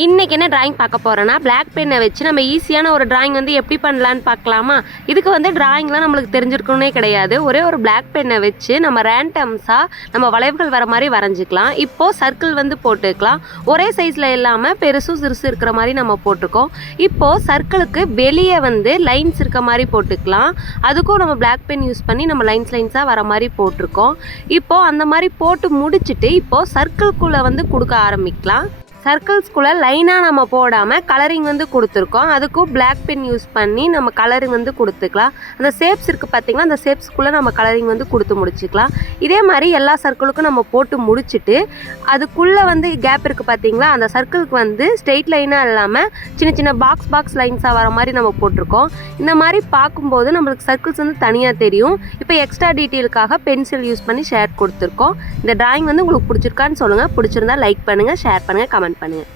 இன்றைக்கி என்ன டிராயிங் பார்க்க போகிறோன்னா பிளாக் பென்னை வச்சு நம்ம ஈஸியான ஒரு டிராயிங் வந்து எப்படி பண்ணலான்னு பார்க்கலாமா. இதுக்கு வந்து டிராயிங்லாம் நம்மளுக்கு தெரிஞ்சிருக்கணுன்னே கிடையாது. ஒரே ஒரு பிளாக் பென்னை வச்சு நம்ம ரேண்டம்ஸாக நம்ம வளைவுகள் வர மாதிரி வரைஞ்சிக்கலாம். இப்போது சர்க்கிள் வந்து போட்டுக்கலாம். ஒரே சைஸில் இல்லாமல் பெருசும் சிறுசு இருக்கிற மாதிரி நம்ம போட்டிருக்கோம். இப்போது சர்க்கிளுக்கு வெளியே வந்து லைன்ஸ் இருக்க மாதிரி போட்டுக்கலாம். அதுக்கும் நம்ம பிளாக் பென் யூஸ் பண்ணி நம்ம லைன்ஸாக வர மாதிரி போட்டிருக்கோம். இப்போது அந்த மாதிரி போட்டு முடிச்சுட்டு இப்போது சர்க்கிள்குள்ளே வந்து கொடுக்க ஆரம்பிக்கலாம். சர்க்கிள்ஸ்குள்ளே லைனாக நம்ம போடாமல் கலரிங் வந்து கொடுத்துருக்கோம். அதுக்கும் பிளாக் பென் யூஸ் பண்ணி நம்ம கலரிங் வந்து கொடுத்துக்கலாம். அந்த ஷேப்ஸ் இருக்குது பார்த்திங்கன்னா, அந்த ஷேப்ஸ்குள்ளே நம்ம கலரிங் வந்து கொடுத்து முடிச்சுக்கலாம். இதே மாதிரி எல்லா சர்க்கிளுக்கும் நம்ம போட்டு முடிச்சுட்டு அதுக்குள்ளே வந்து கேப் இருக்குது பார்த்திங்களா, அந்த சர்க்கிளுக்கு வந்து ஸ்ட்ரெயிட் லைனாக இல்லாமல் சின்ன சின்ன பாக்ஸ் லைன்ஸாக வர மாதிரி நம்ம போட்டிருக்கோம். இந்த மாதிரி பார்க்கும்போது நம்மளுக்கு சர்க்கிள்ஸ் வந்து தனியாக தெரியும். இப்போ எக்ஸ்ட்ரா டீட்டெயிலுக்காக பென்சில் யூஸ் பண்ணி ஷேட் கொடுத்துருக்கோம். இந்த டிராயிங் வந்து உங்களுக்கு பிடிச்சிருக்கான்னு சொல்லுங்கள். பிடிச்சிருந்தா லைக் பண்ணுங்கள், ஷேர் பண்ணுங்கள், கமெண்ட் பண்ணுங்கள்.